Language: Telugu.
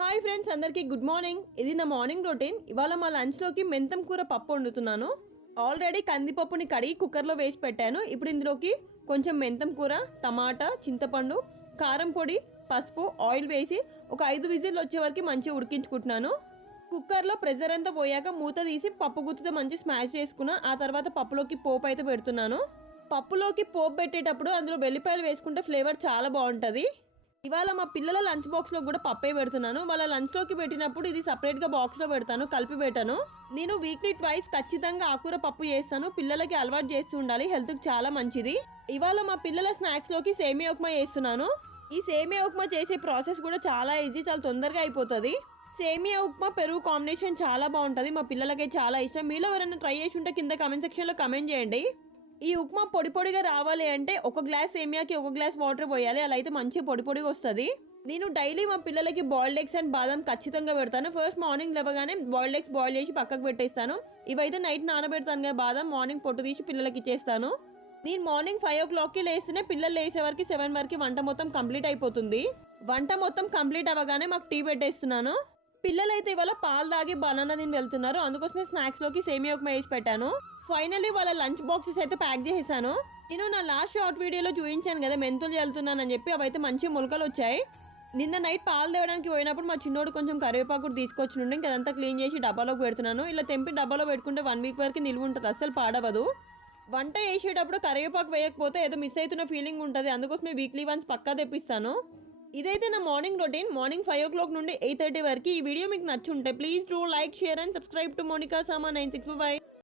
హాయ్ ఫ్రెండ్స్ అందరికీ గుడ్ మార్నింగ్ ఇది నా మార్నింగ్ రొటీన్ ఇవాళ మా లంచ్లోకి మెంతం కూర పప్పు వండుతున్నాను. ఆల్రెడీ కందిపప్పుని కడిగి కుక్కర్లో వేసి పెట్టాను. ఇప్పుడు ఇందులోకి కొంచెం మెంతం కూర టమాటా చింతపండు కారం పొడి పసుపు ఆయిల్ వేసి ఒక ఐదు విజిల్ వచ్చే వరకు మంచిగా ఉడికించుకుంటున్నాను. కుక్కర్లో ప్రెజర్ అంతా పోయాక మూత తీసి పప్పు గుత్తుతో మంచి స్మాష్ చేసుకున్నా ఆ తర్వాత పప్పులోకి పోపు అయితే పెడుతున్నాను. పప్పులోకి పోపు పెట్టేటప్పుడు అందులో వెల్లిపాయలు వేసుకుంటే ఫ్లేవర్ చాలా బాగుంటుంది. ఇవాళ మా పిల్లల లంచ్ బాక్స్లో కూడా పప్పే పెడుతున్నాను. వాళ్ళ లంచ్లోకి పెట్టినప్పుడు ఇది సపరేట్గా బాక్స్లో పెడతాను కలిపి పెట్టాను. నేను వీక్లీ ట్వైస్ ఖచ్చితంగా ఆకుర పప్పు చేస్తాను. పిల్లలకి అలవాటు చేస్తూ ఉండాలి హెల్త్కి చాలా మంచిది. ఇవాళ మా పిల్లల స్నాక్స్లోకి సేమియా ఉప్మా చేస్తున్నాను. ఈ సేమియా ఉప్మా చేసే ప్రాసెస్ కూడా చాలా ఈజీ చాలా తొందరగా అయిపోతుంది. సేమియా ఉప్మా పెరుగు కాంబినేషన్ చాలా బాగుంటుంది. మా పిల్లలకి చాలా ఇష్టం. మీలో ఎవరైనా ట్రై చేసి ఉంటే కింద కమెంట్ సెక్షన్లో కమెంట్ చేయండి. ఈ ఉప్మా పొడి పొడిగా రావాలి అంటే ఒక గ్లాస్ సేమియాకి ఒక గ్లాస్ వాటర్ పోయాలి. అలా అయితే మంచి పొడి పొడిగా వస్తుంది. నేను డైలీ మా పిల్లలకి బాయిల్డ్ ఎగ్స్ అండ్ బాదం ఖచ్చితంగా పెడతాను. ఫస్ట్ మార్నింగ్ లేవగానే బాయిల్డ్ ఎగ్స్ బాయిల్ చేసి పక్కకు పెట్టేస్తాను. ఇవైతే నైట్ నానబెడతాను కదా బాదం మార్నింగ్ పొట్టు తీసి పిల్లలకి ఇచ్చేస్తాను. నేను మార్నింగ్ ఫైవ్ ఓ క్లాక్కి లేస్తేనే పిల్లలు లేసే వరకు సెవెన్ వరకు వంట మొత్తం కంప్లీట్ అయిపోతుంది. వంట మొత్తం కంప్లీట్ అవ్వగానే మాకు టీ పెట్టేస్తున్నాను. పిల్లలైతే ఇవాళ పాలు తాగి బనానా తిని వెళ్తున్నారు. అందుకోసమే స్నాక్స్లోకి సేమియా ఉప్మా వేసి పెట్టాను. ఫైనల్లీ వాళ్ళ లంచ్ బాక్సెస్ అయితే ప్యాక్ చేసేసాను. నేను నా లాస్ట్ షార్ట్ వీడియోలో చూపించాను కదా మెంతులు చల్లుతున్నానని చెప్పి అవైతే మంచి మొలకలు వచ్చాయి. నిన్న నైట్ పాలు తేవడానికి పోయినప్పుడు మా చిన్నోడు కొంచెం కరివేపాకు తీసుకొచ్చి ఉండే ఇంకా అదంతా క్లీన్ చేసి డబ్బాలోకి పెడుతున్నాను. ఇలా తెంపి డబ్బాలో పెట్టుకుంటే వన్ వీక్ వరకు నిల్వ ఉంటుంది అస్సలు పాడవదు. వంట వేసేటప్పుడు కరివేపాకు వేయకపోతే ఏదో మిస్ అవుతున్న ఫీలింగ్ ఉంటుంది. అందుకోసమే వీక్లీ వన్స్ పక్కా తెప్పిస్తాను. ఇదైతే నా morning routine morning five o'clock నుండి ఎయిట్ థర్టీ వరకు ఈ వీడియో మీకు నచ్చుంటే please do like share and subscribe to Monica Sama nine six five